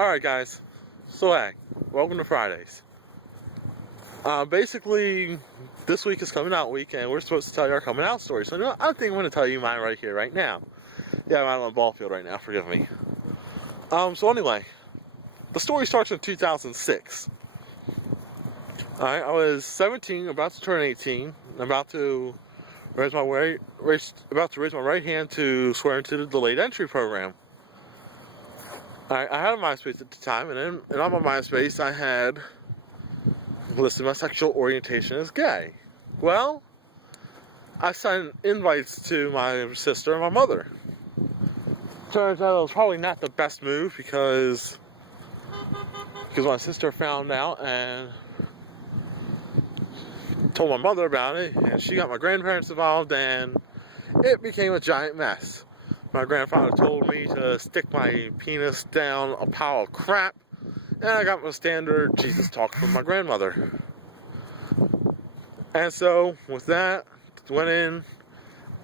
Alright guys, so hey, welcome to Fridays. Basically, this week is coming out week and we're supposed to tell you our coming out story. So you know, I think I'm going to tell you mine right here, right now. Yeah, I'm out on the ball field right now, forgive me. So anyway, the story starts in 2006. Alright, I was 17, about to turn 18, about to raise my right hand to swear into the delayed entry program. I had a MySpace at the time, and on my MySpace I had listed my sexual orientation as gay. Well, I sent invites to my sister and my mother. Turns out it was probably not the best move because my sister found out and told my mother about it, and she got my grandparents involved, and it became a giant mess. My grandfather told me to stick my penis down a pile of crap, and I got my standard Jesus talk from my grandmother. And so, with that, went in,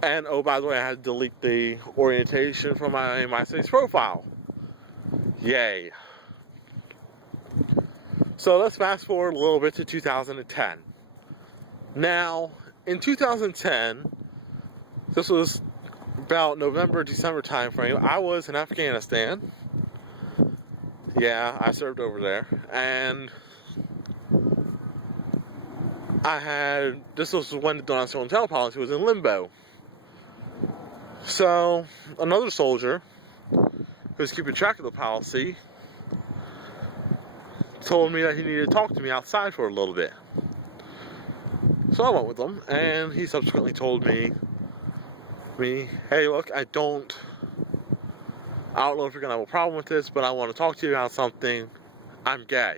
and oh, by the way, I had to delete the orientation from my MySpace profile. Yay. So let's fast forward a little bit to 2010. Now, in 2010, this was about November, December time frame, I was in Afghanistan. Yeah, I served over there. And this was when the Don't Show and Tell policy was in limbo. So, another soldier who was keeping track of the policy told me that he needed to talk to me outside for a little bit. So I went with him, and he subsequently told me, hey, look, I don't know if you're going to have a problem with this, but I want to talk to you about something. I'm gay.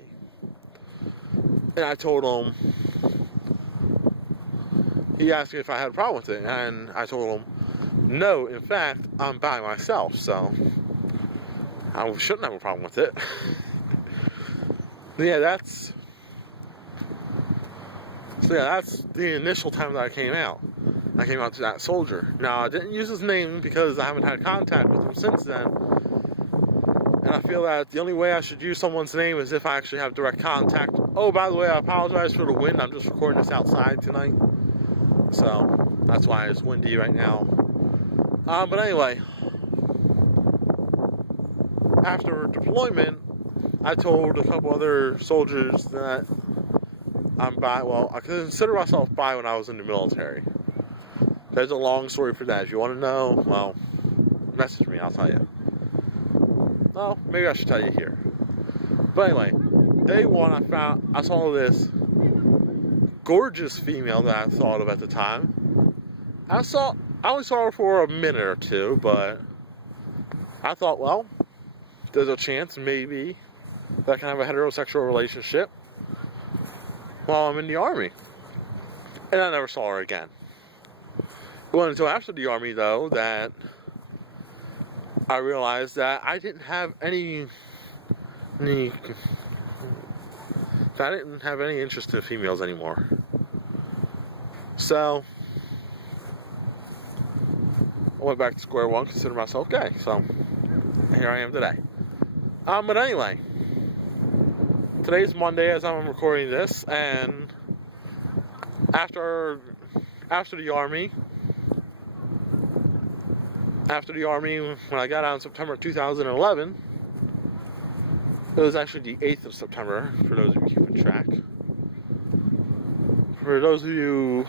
And I told him, he asked me if I had a problem with it, and I told him, no, in fact, I'm by myself, so I shouldn't have a problem with it. Yeah, that's the initial time that I came out. I came out to that soldier. Now, I didn't use his name because I haven't had contact with him since then. And I feel that the only way I should use someone's name is if I actually have direct contact. Oh, by the way, I apologize for the wind. I'm just recording this outside tonight. So, that's why it's windy right now. But anyway, after deployment, I told a couple other soldiers that I'm bi. Well, I consider myself bi when I was in the military. There's a long story for that. If you want to know, well, message me, I'll tell you. Well, maybe I should tell you here. But anyway, day one, I saw this gorgeous female that I thought of at the time. I only saw her for a minute or two, but I thought, well, there's a chance maybe that I can have a heterosexual relationship while I'm in the Army. And I never saw her again. It wasn't until after the Army, though, that I realized that I didn't have any interest in females anymore. So I went back to square one, considered myself gay. So here I am today. But anyway, today's Monday as I'm recording this, and after the Army, when I got out in September 2011, it was actually the 8th of September, for those of you keeping track. For those of you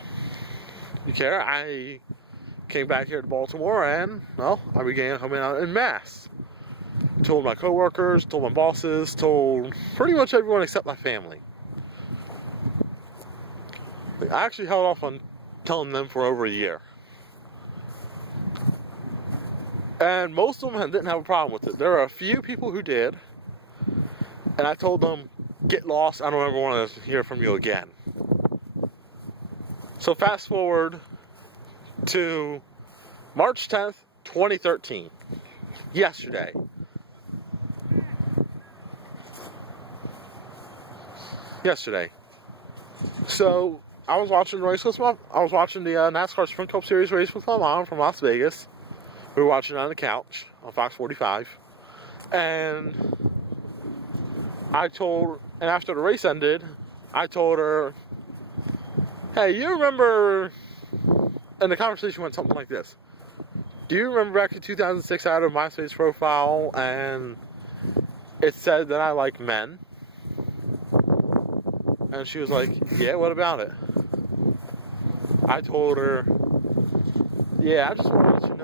who care, I came back here to Baltimore, and, well, I began coming out en masse. Told my coworkers, told my bosses, told pretty much everyone except my family. I actually held off on telling them for over a year. And most of them didn't have a problem with it. There are a few people who did. And I told them, get lost, I don't ever want to hear from you again. So fast forward to March 10th, 2013. Yesterday. So I was watching the NASCAR Sprint Cup Series race with my mom from Las Vegas. We were watching it on the couch on Fox 45, and and after the race ended, I told her, hey, you remember, and the conversation went something like this. Do you remember back in 2006 I had a MySpace profile and it said that I like men? And she was like, yeah, what about it? I told her, yeah, I just want to let you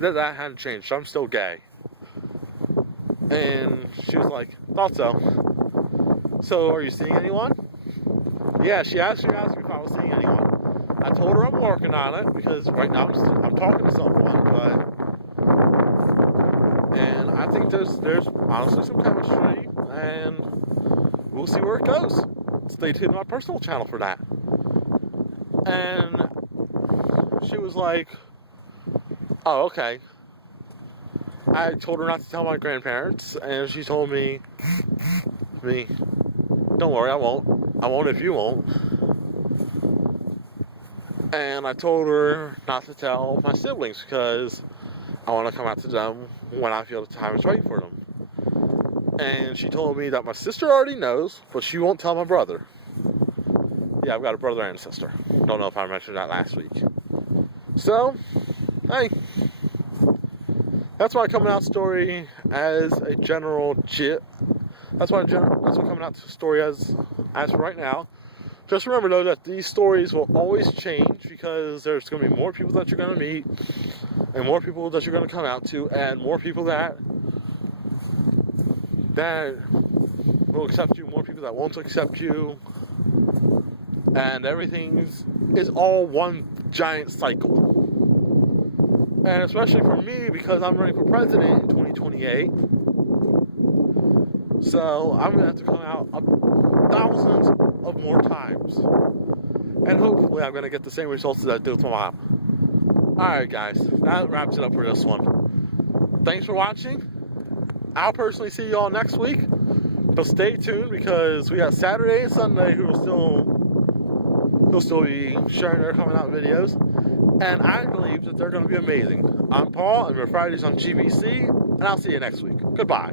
know that hadn't changed. I'm still gay. And she was like, thought so. So are you seeing anyone? Yeah, she asked me if I was seeing anyone. I told her I'm working on it because right now I'm talking to someone, and I think there's honestly some chemistry, and we'll see where it goes. Stay tuned to my personal channel for that. And she was like, oh, okay. I told her not to tell my grandparents, and she told me, don't worry, I won't if you won't. And I told her not to tell my siblings because I want to come out to them when I feel the time is right for them. And she told me that my sister already knows, but she won't tell my brother. Yeah, I've got a brother and a sister. Don't know if I mentioned that last week. So, hey, that's my coming out story as a general That's what coming out story as for right now. Just remember, though, that these stories will always change because there's going to be more people that you're going to meet and more people that you're going to come out to and more people that will accept you, more people that won't accept you, and everything is all one giant cycle. And especially for me, because I'm running for president in 2028, so I'm going to have to come out thousands of more times. And hopefully I'm going to get the same results as I did with my mom. Alright guys, that wraps it up for this one. Thanks for watching. I'll personally see you all next week. But stay tuned because we got Saturday and Sunday who will still be sharing their coming out videos. And I believe that they're going to be amazing. I'm Paul, and we're Fridays on GBC, and I'll see you next week. Goodbye.